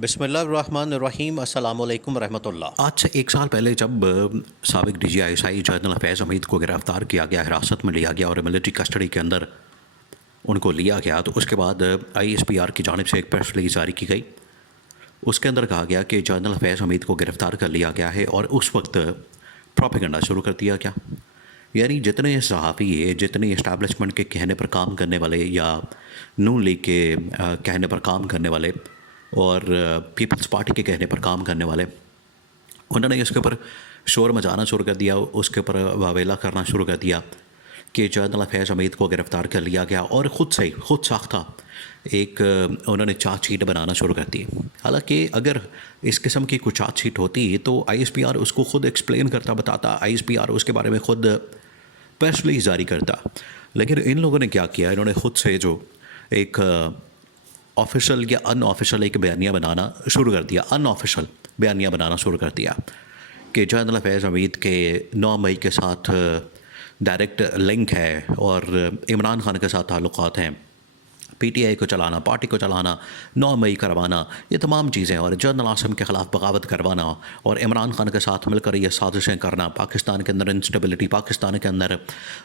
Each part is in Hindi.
बिस्मिल्लाहिर्रहमानिर्रहीम अस्सलामु अलैकुम रहमतुल्लाह। आज से 1 साल पहले जब साबिक डीजीआईएसआई जनरल फैज़ हमीद को गिरफ़्तार किया गया, हिरासत में लिया गया और मिलिट्री कस्टडी के अंदर उनको लिया गया, तो उसके बाद आईएसपीआर की जानिब से एक प्रेस रिलीज़ जारी की गई। उसके अंदर कहा गया कि जनरल फैज़ हमीद को गिरफ़्तार कर लिया गया है और उस वक्त प्रोपेगेंडा शुरू कर दिया गया। यानी जितने सहाफ़ी, जितने इस्टेब्लिशमेंट के कहने पर काम करने वाले या नून लीग के कहने पर काम करने वाले और पीपल्स पार्टी के कहने पर काम करने वाले, उन्होंने इसके ऊपर शोर मचाना शुरू कर दिया, उसके ऊपर वावेला करना शुरू कर दिया कि जनरल फैज़ हमीद को गिरफ़्तार कर लिया गया और खुद साख्ता एक उन्होंने चार्जशीट बनाना शुरू कर दी। हालांकि अगर इस किस्म की कुछ चार्जशीट होती तो आईएसपीआर उसको खुद एक्सप्लेन करता, बताता, आईएसपीआर उसके बारे में खुद प्रेस रिलीज जारी करता। लेकिन इन लोगों ने क्या किया, इन्होंने खुद से जो एक ऑफिशियल या अनऑफिशियल एक बयानिया बनाना शुरू कर दिया, अनऑफिशियल बयानिया बनाना शुरू कर दिया कि जनरल फैज़ हमीद के 9 मई के साथ डायरेक्ट लिंक है और इमरान खान के साथ ताल्लुक़ात हैं, पीटीआई को चलाना, पार्टी को चलाना, 9 मई करवाना, ये तमाम चीज़ें, और जनरल आसिम के ख़िलाफ़ बगावत करवाना और इमरान खान के साथ मिलकर ये साजिशें करना, पाकिस्तान के अंदर इंस्टेबिलिटी, पाकिस्तान के अंदर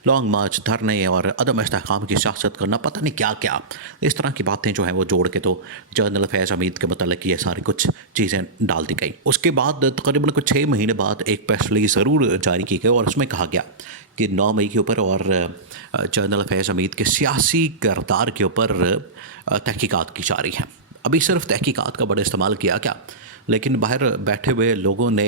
लॉन्ग मार्च, धरने और अदम इस्तेहकाम की सियासत करना, पता नहीं क्या क्या, इस तरह की बातें जो हैं वो जोड़ के तो जनरल फैज़ हमीद के मतलब ये सारी कुछ चीज़ें डाल दी गई। उसके बाद तकरीबन कुछ 6 महीने बाद एक प्रेस रिलीज ज़रूर जारी की गई और उसमें कहा गया कि 9 मई के ऊपर और जनरल फैज़ हमीद के सियासी किरदार के ऊपर तहकीकात की जा रही हैं। अभी सिर्फ तहकीकात का बड़ा इस्तेमाल किया क्या, लेकिन बाहर बैठे हुए लोगों ने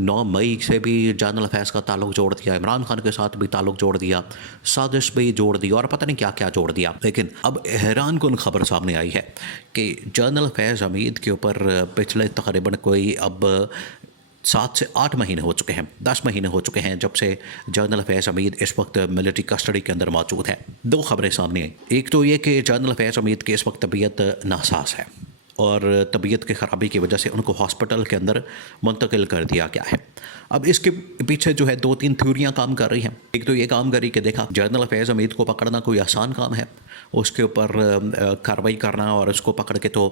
9 मई से भी जनरल फैज़ का ताल्लुक़ जोड़ दिया, इमरान खान के साथ भी ताल्लुक़ जोड़ दिया, साजिश भी जोड़ दी और पता नहीं क्या क्या जोड़ दिया। लेकिन अब हैरान कुन खबर सामने आई है कि जनरल फैज़ हमीद के ऊपर पिछले तकरीबन कोई अब 7 से 8 महीने हो चुके हैं, 10 महीने हो चुके हैं जब से जनरल फैज़ हमीद इस वक्त मिलिट्री कस्टडी के अंदर मौजूद है। 2 खबरें सामने आई। एक तो ये कि जनरल फैज़ हमीद की इस वक्त तबीयत नासाज है और तबीयत की ख़राबी की वजह से उनको हॉस्पिटल के अंदर मुंतकिल कर दिया गया है। अब इसके पीछे जो है 2-3 थ्योरियाँ काम कर रही हैं। एक तो ये काम करी कि देखा, जनरल फैज़ हमीद को पकड़ना कोई आसान काम है, उसके ऊपर कार्रवाई करना और उसको पकड़ के तो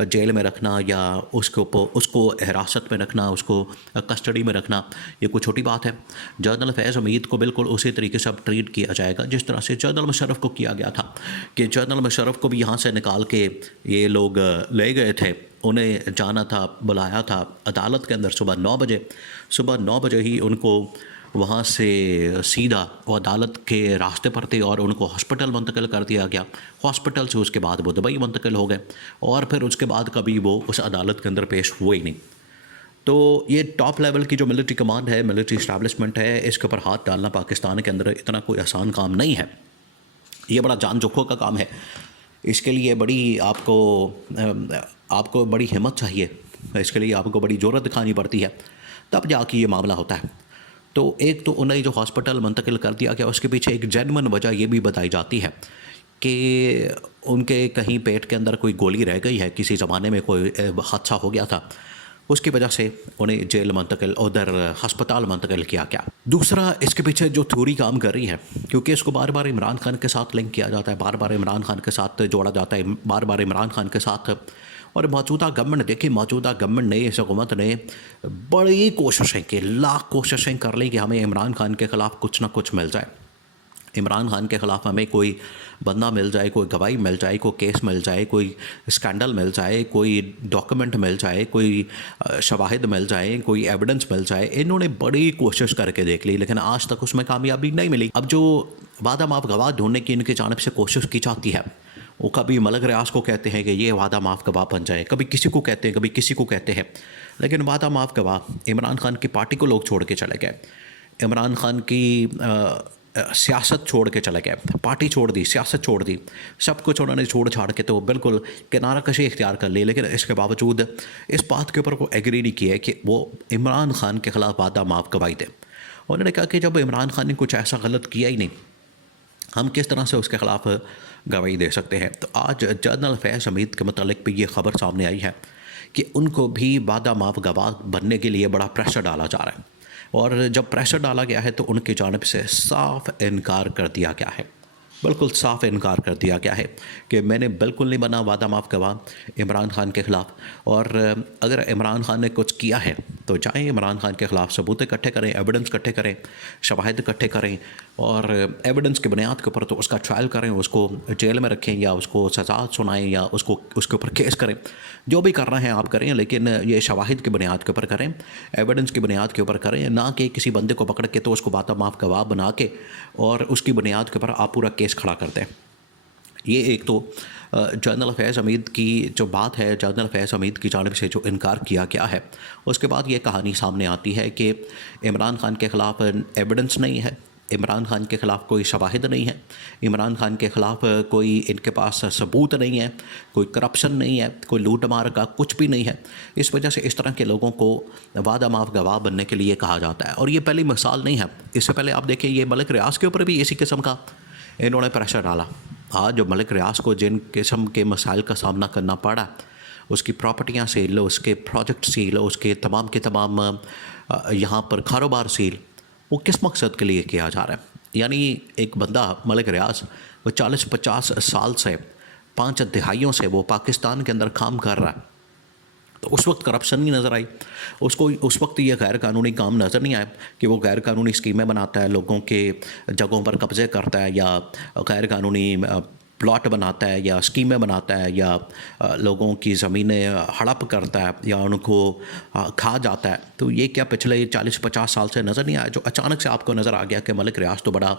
जेल में रखना या उसके ऊपर उसको हिरासत में रखना, उसको कस्टडी में रखना, ये कोई छोटी बात है। जनरल फैज़ हमीद को बिल्कुल उसी तरीके से अब ट्रीट किया जाएगा जिस तरह से जनरल मुशर्रफ को किया गया था कि जनरल मुशर्रफ को भी यहाँ से निकाल के ये लोग ले गए थे, उन्हें जाना था, बुलाया था अदालत के अंदर सुबह 9 बजे ही उनको वहाँ से सीधा वो अदालत के रास्ते पर थे और उनको हॉस्पिटल मुंतकिल कर दिया गया। हॉस्पिटल से उसके बाद वो दुबई मुंतकिल हो गए और फिर उसके बाद कभी वो उस अदालत के अंदर पेश हुए ही नहीं। तो ये टॉप लेवल की जो मिलिट्री कमांड है, मिलिट्री इस्टेब्लिशमेंट है, इसके ऊपर हाथ डालना पाकिस्तान के अंदर इतना कोई आसान काम नहीं है। ये बड़ा जान जोखों का काम है। इसके लिए आपको बड़ी हिम्मत चाहिए, इसके लिए आपको बड़ी ज़रूरत दिखानी पड़ती है, तब जाके ये मामला होता है। तो एक तो उन्हें जो हॉस्पिटल मुंतकिल कर दिया गया, उसके पीछे एक जेन्युइन वजह ये भी बताई जाती है कि उनके कहीं पेट के अंदर कोई गोली रह गई है, किसी ज़माने में कोई हादसा हो गया था, उसकी वजह से उन्हें जेल मुंतकिल, उधर हस्पताल मुंतकिल किया गया। दूसरा, इसके पीछे जो थ्योरी काम कर रही है, क्योंकि इसको बार बार इमरान खान के साथ लिंक किया जाता है, बार बार इमरान खान के साथ जोड़ा जाता है, बार बार इमरान खान के साथ, और मौजूदा गवर्नमेंट, देखिए मौजूदा गवर्नमेंट ने, इस हुकूमत ने बड़ी कोशिशें की, लाख कोशिशें कर ली कि हमें इमरान खान के ख़िलाफ़ कुछ ना कुछ मिल जाए, इमरान खान के ख़िलाफ़ हमें कोई बंदा मिल जाए, कोई गवाही मिल जाए, कोई केस मिल जाए, कोई स्कैंडल मिल जाए, कोई डॉक्यूमेंट मिल जाए, कोई शवाहिद मिल जाए, कोई एविडेंस मिल जाए। इन्होंने बड़ी कोशिश करके देख ली, लेकिन आज तक उसमें कामयाबी नहीं मिली। अब जो वादा माफ़ गवाह ढूंढने की इनकी जानिब से कोशिश की जाती है, वो कभी मलक रियाज को कहते हैं कि ये वादा माफ़ गवाह बन जाए, कभी किसी को कहते हैं, कभी किसी को कहते हैं, लेकिन वादा माफ़ गवाह इमरान खान की पार्टी को लोग छोड़ के चले गए, इमरान खान की सियासत छोड़ के चले गए, पार्टी छोड़ दी, सियासत छोड़ दी, सब कुछ उन्होंने छोड़ छाड़ के तो बिल्कुल किनारा कशी इख्तियार कर ली। लेकिन इसके बावजूद इस बात के ऊपर वो एग्री नहीं किया कि वो इमरान खान के ख़िलाफ़ वादा माफ़ गवाही दे। उन्होंने कहा कि जब इमरान खान ने कुछ ऐसा गलत किया ही नहीं, हम किस तरह से उसके ख़िलाफ़ गवाही दे सकते हैं। तो आज जनरल फैज़ हमीद के मतलब भी ये ख़बर सामने आई है कि उनको भी वादा माफ़ गवाह बनने के लिए बड़ा प्रेशर डाला जा रहा है, और जब प्रेशर डाला गया है तो उनकी जानिब से साफ इनकार कर दिया गया है। बिल्कुल साफ इनकार कर दिया गया है कि मैंने बिल्कुल नहीं बना वादा माफ़ गवाह इमरान खान के ख़िलाफ़। और अगर इमरान खान ने कुछ किया है तो जाएँ इमरान खान के ख़िलाफ़ सबूत इकट्ठे करें, एविडेंस इकट्ठे करें, शवाहिद इकट्ठे करें और एविडेंस की बुनियाद के ऊपर तो उसका ट्रायल करें, उसको जेल में रखें या उसको सज़ा सुनाएं या उसको उसके ऊपर केस करें। जो भी करना है आप करें, लेकिन ये शवाहिद की बुनियाद के ऊपर करें, एविडेंस की बुनियाद के ऊपर करें, ना कि किसी बंदे को पकड़ के तो उसको वादा माफ़ गवाह बना के और उसकी बुनियाद के ऊपर आप पूरा केस खड़ा कर दें। ये एक तो जनरल फैज़ हमीद की जो बात है, जनरल फैज़ हमीद की जानिब से जो इनकार किया गया है, उसके बाद ये कहानी सामने आती है कि इमरान खान के ख़िलाफ़ एविडेंस नहीं है, इमरान खान के ख़िलाफ़ कोई शवाहिद नहीं है, इमरान खान के ख़िलाफ़ कोई इनके पास सबूत नहीं है, कोई करप्शन नहीं है, कोई लूट मार का कुछ भी नहीं है। इस वजह से इस तरह के लोगों को वादा माफ़ गवाह बनने के लिए कहा जाता है। और ये पहली मिसाल नहीं है, इससे पहले आप देखिए ये मलिक रियाज के ऊपर भी इसी किस्म का इन्होंने प्रेशर डाला। आज जो मलिक रियाज को जिन किस्म के मसाइल का सामना करना पड़ा, उसकी प्रॉपर्टियाँ सील, उसके प्रोजेक्ट सील, उसके तमाम के तमाम यहाँ पर कारोबार सील, वो किस मकसद के लिए किया जा रहा है? यानी एक बंदा मलिक रियाज वो 40-50 साल से 5 दिहाइयों से वो पाकिस्तान के अंदर काम कर रहा है, तो उस वक्त करप्शन नहीं नज़र आई उसको। उस वक्त ये गैर कानूनी काम नज़र नहीं आया कि वो गैर कानूनी स्कीमें बनाता है, लोगों के जगहों पर कब्ज़े करता है या गैर कानूनी प्लॉट बनाता है या स्कीमें बनाता है या लोगों की ज़मीनें हड़प करता है या उनको खा जाता है। तो ये क्या पिछले 40-50 साल से नज़र नहीं आया? जो अचानक से आपको नज़र आ गया कि मलिक रियाज तो बड़ा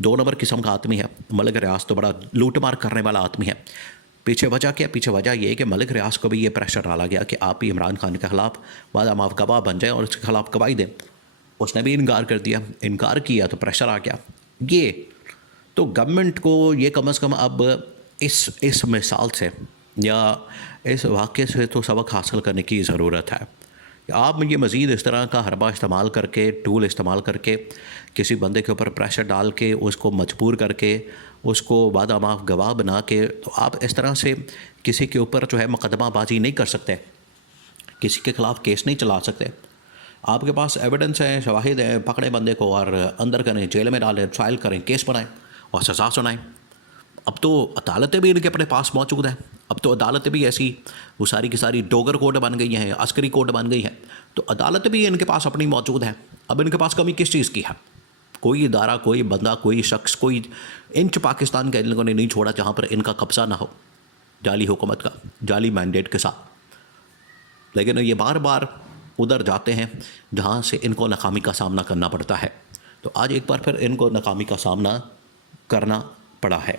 2 नंबर किस्म का आदमी है, मलिक रियाज तो बड़ा लूट मार करने वाला आदमी है। पीछे वजह क्या? पीछे वजह ये है कि मलिक रियाज को भी ये प्रेशर डाला गया कि आप ही इमरान खान के ख़िलाफ़ वादा माफ़ गवाह बन जाएँ और उसके ख़िलाफ़ गवाही दें। उसने भी इनकार कर दिया, इनकार किया तो प्रेशर आ गया। ये तो गवर्नमेंट को ये कम से कम अब इस मिसाल से या इस वाक़े से तो सबक हासिल करने की ज़रूरत है। आप ये मज़ीद इस तरह का हरबा इस्तेमाल करके, टूल इस्तेमाल करके, किसी बंदे के ऊपर प्रेशर डाल के, उसको मजबूर करके, उसको वादा माफ़ गवाह बना के, तो आप इस तरह से किसी के ऊपर जो है मुकदमाबाजी नहीं कर सकते, किसी के ख़िलाफ़ केस नहीं चला सकते। आपके पास एविडेंस है, शवाहिद है, पकड़े बंदे को और अंदर करें, जेल में डालें, ट्रायल करें, केस बनाएं और सज़ा सुनाएं। अब तो अदालतें भी इनके अपने पास मौजूद हैं। अब तो अदालतें भी ऐसी वो सारी की सारी डोगर कोर्ट बन गई हैं, अस्करी कोर्ट बन गई हैं, तो अदालतें भी इनके पास अपनी मौजूद हैं। अब इनके पास कमी किस चीज़ की है? कोई इदारा, कोई बंदा, कोई शख्स, कोई इंच पाकिस्तान का इन लोगों ने नहीं छोड़ा जहाँ पर इनका कब्ज़ा ना हो, जाली हुकूमत का, जाली मैंडेट के साथ। लेकिन ये बार बार उधर जाते हैं जहाँ से इनको नाकामी का सामना करना पड़ता है। तो आज एक बार फिर इनको नाकामी का सामना करना पड़ा है।